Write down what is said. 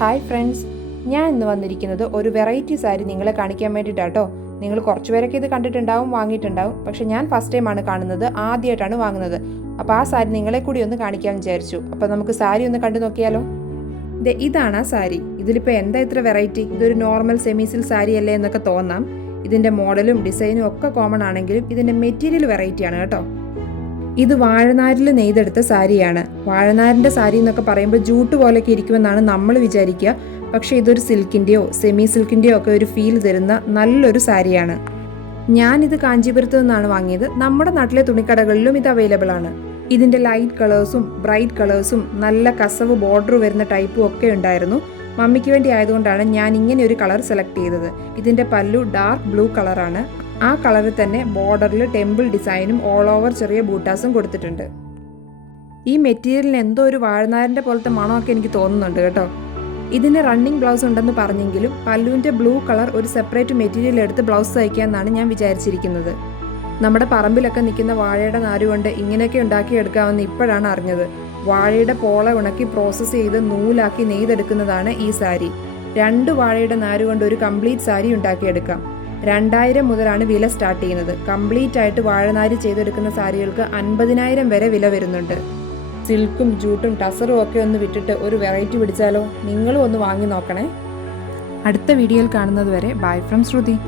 Hi friends ഞാൻ ഇന്ന് വന്നിരിക്കുന്നത് ഒരു വെറൈറ്റി സാരി നിങ്ങളെ കാണിക്കാൻ വേണ്ടിയിട്ടാട്ടോ നിങ്ങൾ കുറച്ച് പേരൊക്കെ ഇത് കണ്ടിട്ടുണ്ടാവും വാങ്ങിയിട്ടുണ്ടാവും. പക്ഷെ ഞാൻ ഫസ്റ്റ് ടൈമാണ് കാണുന്നത്. ആദ്യമായിട്ടാണ് വാങ്ങുന്നത്. അപ്പോൾ ആ സാരി നിങ്ങളെ കൂടി ഒന്ന് കാണിക്കാൻ വിചാരിച്ചു. അപ്പോൾ നമുക്ക് സാരി ഒന്ന് കണ്ടു നോക്കിയാലോ? ദേ ഇതാണ് ആ സാരി ഇതിലിപ്പോൾ എന്താ ഇത്ര വെറൈറ്റി ഇതൊരു നോർമൽ സെമി സിൽക്ക് സാരി അല്ലേ എന്നൊക്കെ തോന്നാം. ഇതിന്റെ മോഡലും ഡിസൈനും ഒക്കെ കോമൺ ആണെങ്കിലും ഇതിന്റെ മെറ്റീരിയൽ വെറൈറ്റിയാണ് കേട്ടോ. ഇത് വാഴനാരിൽ നെയ്തെടുത്ത സാരിയാണ്. വാഴനാരിന്റെ സാരി എന്നൊക്കെ പറയുമ്പോൾ ജൂട്ട് പോലെയൊക്കെ ഇരിക്കുമെന്നാണ് നമ്മൾ വിചാരിക്കുക. പക്ഷേ ഇതൊരു സിൽക്കിന്റെയോ സെമി സിൽക്കിന്റെയോ ഒക്കെ ഒരു ഫീൽ തരുന്ന നല്ലൊരു സാരിയാണ്. ഞാനിത് കാഞ്ചീപുരത്ത് നിന്നാണ് വാങ്ങിയത്. നമ്മുടെ നാട്ടിലെ തുണിക്കടകളിലും ഇത് അവൈലബിൾ ആണ്. ഇതിന്റെ ലൈറ്റ് കളേഴ്സും ബ്രൈറ്റ് കളേഴ്സും നല്ല കസവ് ബോർഡർ വരുന്ന ടൈപ്പും ഒക്കെ ഉണ്ടായിരുന്നു. മമ്മിക്ക് വേണ്ടി ആയതുകൊണ്ടാണ് ഞാൻ ഇങ്ങനെ ഒരു കളർ സെലക്ട് ചെയ്തത്. ഇതിന്റെ പല്ലു ഡാർക്ക് ബ്ലൂ കളറാണ് ആ കളറിൽ തന്നെ ബോർഡറിൽ ടെമ്പിൾ ഡിസൈനും ഓൾ ഓവർ ചെറിയ ബൂട്ടാസും കൊടുത്തിട്ടുണ്ട്. ഈ മെറ്റീരിയലിന് എന്തോ ഒരു വാഴനാരന്റെ പോലത്തെ മണമൊക്കെ എനിക്ക് തോന്നുന്നുണ്ട് കേട്ടോ. ഇതിന് റണ്ണിങ് ബ്ലൗസ് ഉണ്ടെന്ന് പറഞ്ഞെങ്കിലും പല്ലുവിന്റെ ബ്ലൂ കളർ ഒരു സെപ്പറേറ്റ് മെറ്റീരിയൽ എടുത്ത് ബ്ലൗസ് തയ്ക്കാമെന്നാണ് ഞാൻ വിചാരിച്ചിരിക്കുന്നത്. നമ്മുടെ പറമ്പിലൊക്കെ നിൽക്കുന്ന വാഴയുടെ നാരുകൊണ്ട് ഇങ്ങനെയൊക്കെ ഉണ്ടാക്കിയെടുക്കാമെന്ന് ഇപ്പോഴാണ് അറിഞ്ഞത്. വാഴയുടെ പോള ഉണക്കി പ്രോസസ്സ് ചെയ്ത് നൂലാക്കി നെയ്തെടുക്കുന്നതാണ് ഈ സാരി. രണ്ട് വാഴയുടെ നാരുകൊണ്ട് ഒരു കംപ്ലീറ്റ് സാരി ഉണ്ടാക്കിയെടുക്കാം. രണ്ടായിരം മുതലാണ് വില സ്റ്റാർട്ട് ചെയ്യുന്നത്. കംപ്ലീറ്റ് ആയിട്ട് വാഴനാരി ചെയ്തെടുക്കുന്ന സാരികൾക്ക് അൻപതിനായിരം വരെ വില വരുന്നുണ്ട്. സിൽക്കും ജൂട്ടും ടസറും ഒക്കെ ഒന്ന് വിട്ടിട്ട് ഒരു വെറൈറ്റി പിടിച്ചാലോ? നിങ്ങളും ഒന്ന് വാങ്ങി നോക്കണേ. അടുത്ത വീഡിയോയിൽ കാണുന്നത് വരെ ബൈ ഫ്രം ശ്രുതി.